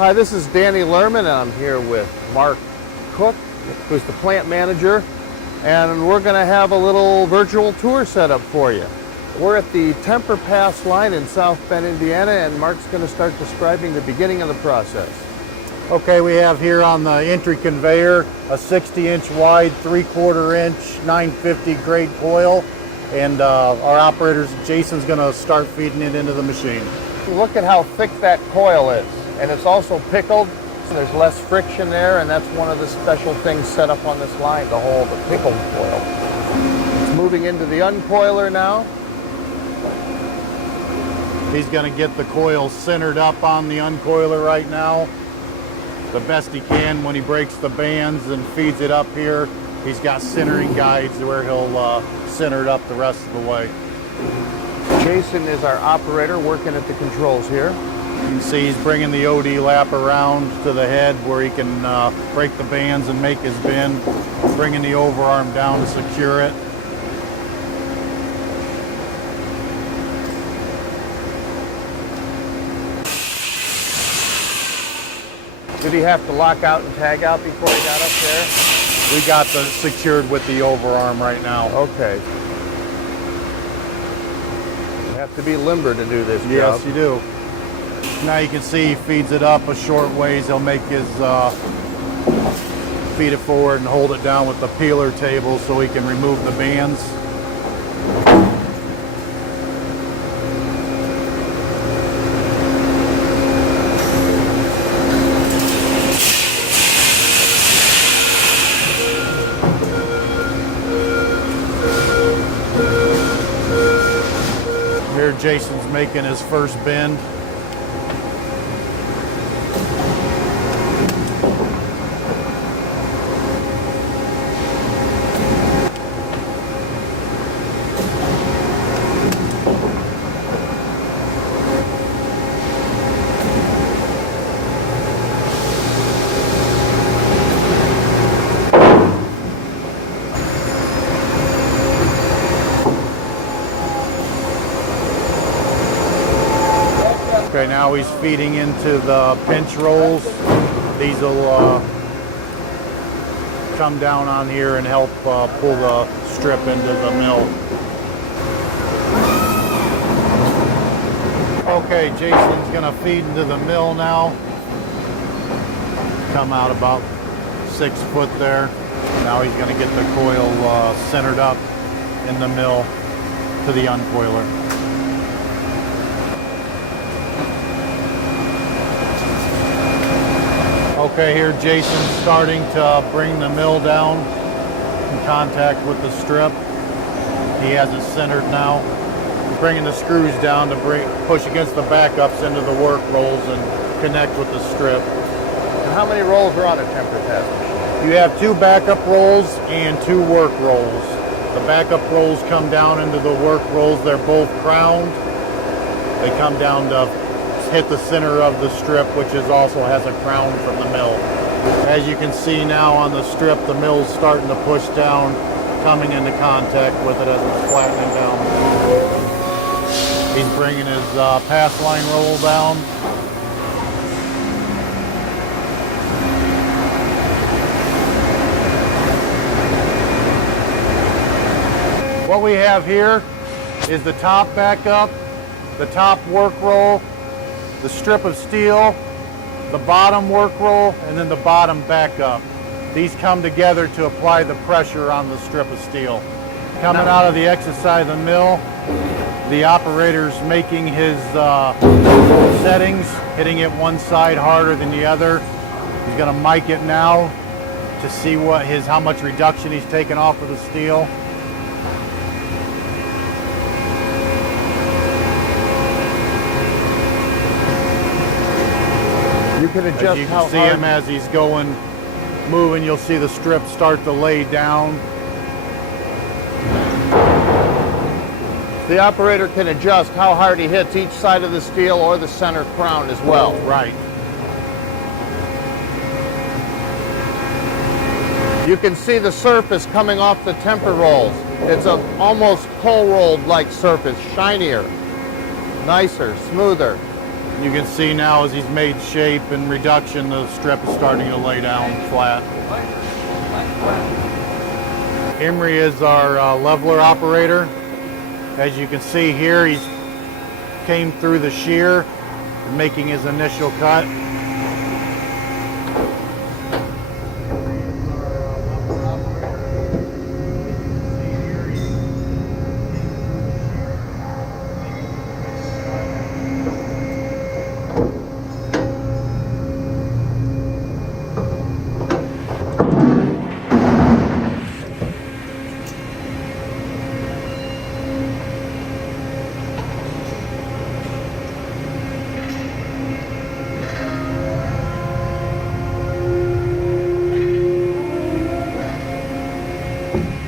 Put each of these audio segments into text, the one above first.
Hi, this is Danny Lerman, and I'm here with Mark Cook, who's the plant manager, and we're going to have a little virtual tour set up for you. We're at the Temper Pass line in South Bend, Indiana, and Mark's going to start describing the beginning of the process. Okay, we have here on the entry conveyor a 60-inch wide, 3/4 inch, 950 grade coil, and our operator Jason's going to start feeding it into the machine. Look at how thick that coil is, and it's also pickled, so there's less friction there, and that's one of the special things set up on this line to hold the pickled coil. It's moving into the uncoiler now. He's going to get the coil centered up on the uncoiler right now, the best he can. When he breaks the bands and feeds it up here, he's got centering guides where he'll center it up the rest of the way. Jason is our operator working at the controls here. You can see he's bringing the OD lap around to the head where he can break the bands and make his bend, bringing the overarm down to secure it. Did he have to lock out and tag out before he got up there? We got the secured with the overarm right now. Okay. You have to be limber to do this job. Yes, you do. Now you can see he feeds it up a short ways. He'll make his feed it forward and hold it down with the peeler table so he can remove the bands. Here Jason's making his first bend. Okay, now he's feeding into the pinch rolls. These will come down on here and help pull the strip into the mill. Okay, Jason's gonna feed into the mill now. Come out about 6 foot there. Now he's gonna get the coil centered up in the mill to the uncoiler. Okay, here Jason's starting to bring the mill down in contact with the strip. He has it centered now. He's bringing the screws down to push against the backups into the work rolls and connect with the strip. And how many rolls are on a Temper Pass machine? You have 2 backup rolls and 2 work rolls. The backup rolls come down into the work rolls. They're both crowned. They come down to hit the center of the strip, which also has a crown from the mill. As you can see now on the strip, the mill's starting to push down, coming into contact with it as it's flattening down. He's bringing his pass line roll down. What we have here is the top backup, the top work roll, the strip of steel, the bottom work roll, and then the bottom backup. These come together to apply the pressure on the strip of steel. Coming out of the exit side of the mill, the operator's making his settings, hitting it one side harder than the other. He's gonna mic it now to see how much reduction he's taken off of the steel. You can adjust you how can see hard. him as he's moving, you'll see the strip start to lay down. The operator can adjust how hard he hits each side of the steel or the center crown as well. Right. You can see the surface coming off the temper rolls. It's a almost cold rolled like surface, shinier, nicer, smoother. You can see now as he's made shape and reduction, the strip is starting to lay down flat. Emery is our leveler operator. As you can see here, he's came through the shear, making his initial cut.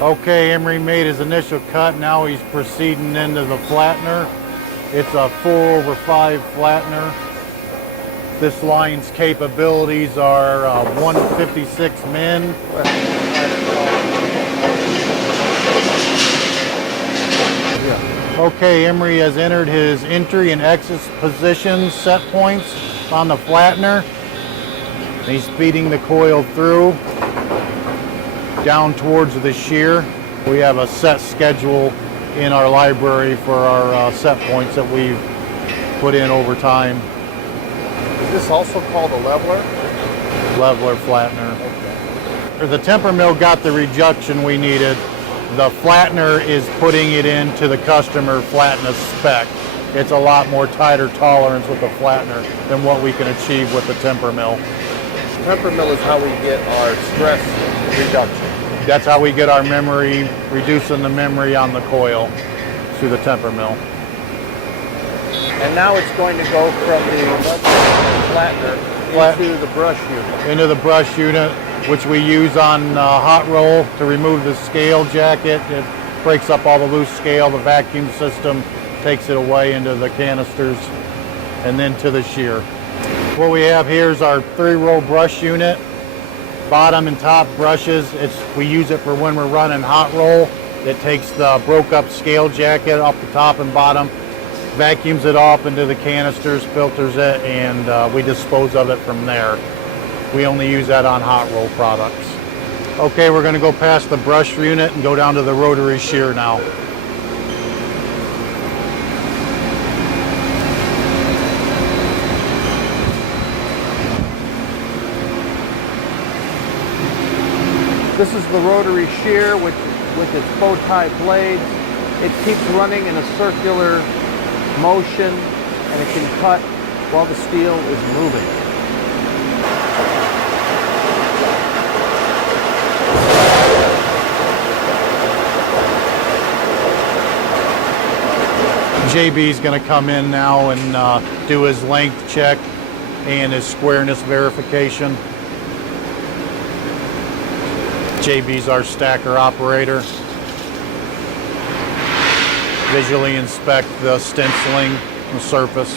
Okay, Emery made his initial cut. Now he's proceeding into the flattener. It's a 4/5 flattener. This line's capabilities are 156 min. Okay, Emery has entered his entry and exit position set points on the flattener. He's feeding the coil through down towards the shear. We have a set schedule in our library for our set points that we've put in over time. Is this also called a leveler? Leveler flattener. Okay. The temper mill got the reduction we needed. The flattener is putting it into the customer flatness spec. It's a lot more tighter tolerance with the flattener than what we can achieve with the temper mill. Temper mill is how we get our stress reduction. That's how we get our memory, reducing the memory on the coil through the temper mill. And now it's going to go from the flattener into the brush unit. Into the brush unit, which we use on hot roll to remove the scale jacket. It breaks up all the loose scale. The vacuum system takes it away into the canisters and then to the shear. What we have here is our 3-row brush unit. Bottom and top brushes. We use it for when we're running hot roll. It takes the broke up scale jacket off the top and bottom, vacuums it off into the canisters, filters it, and we dispose of it from there. We only use that on hot roll products. Okay, we're going to go past the brush unit and go down to the rotary shear now. This is the rotary shear with its bow tie blades. It keeps running in a circular motion and it can cut while the steel is moving. JB's going to come in now and do his length check and his squareness verification. JB's our stacker operator. Visually inspect the stenciling, the surface.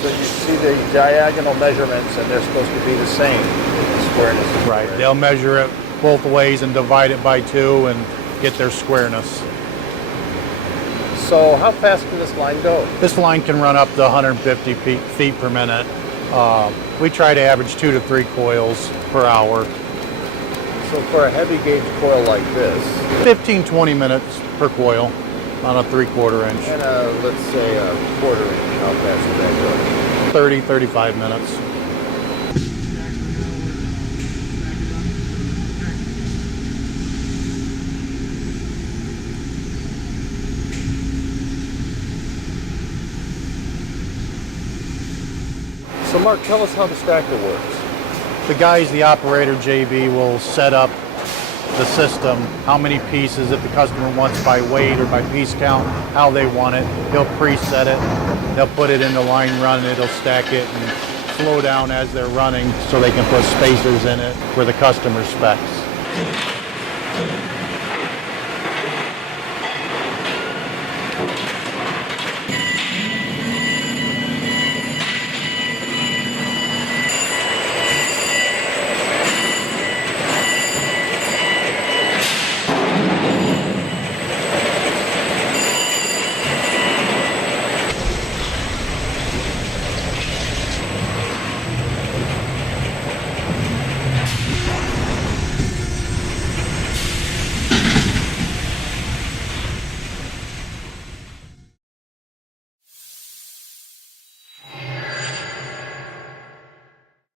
So you see the diagonal measurements and they're supposed to be the same. The squareness is right. They'll measure it both ways and divide it by 2 and get their squareness. So how fast can this line go? This line can run up to 150 feet per minute. We try to average 2 to 3 coils per hour. So for a heavy gauge coil like this, 15-20 minutes per coil on a 3/4 inch. And let's say a 1/4 inch, how fast does that go? 30-35 minutes. So Mark, tell us how the stacker works. The guys, the operator, JB, will set up the system, how many pieces, if the customer wants by weight or by piece count, how they want it. He'll preset it. They'll put it in the line run and it'll stack it and slow down as they're running so they can put spacers in it for the customer specs.